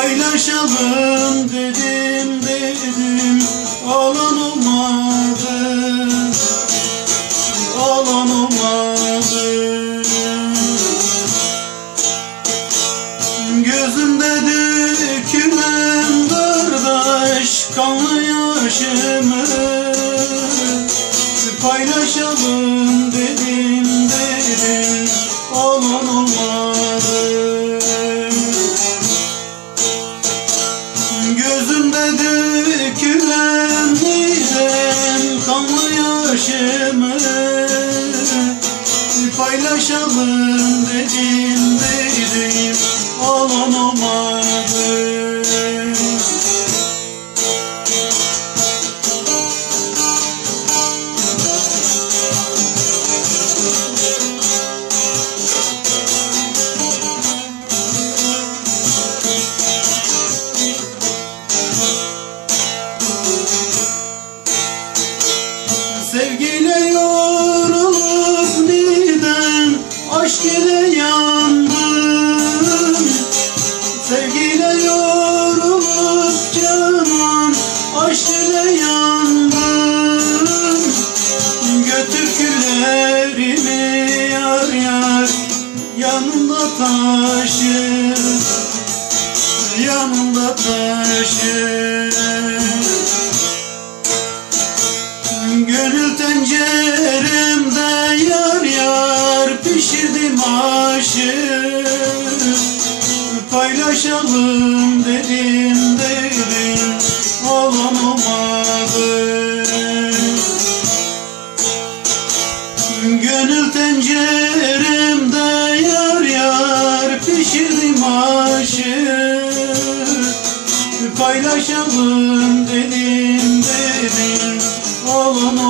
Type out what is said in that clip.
Paylaşalım dedim dedim. Alan olmadı. Alan olmadı. Gözümde dökülen kardeş kanlı yaşımı. Paylaşalım dedim Paylaşalım dedim dedim alan olmadı ile yandım Götür küllerimi yar yar. Yanımda taşı Yanımda taşı Gönül tenceremde yar yar pişirdim aşı Paylaşalım dedim tenceremde yar yar pişirdim aşı Paylaşalım dedim dedim alan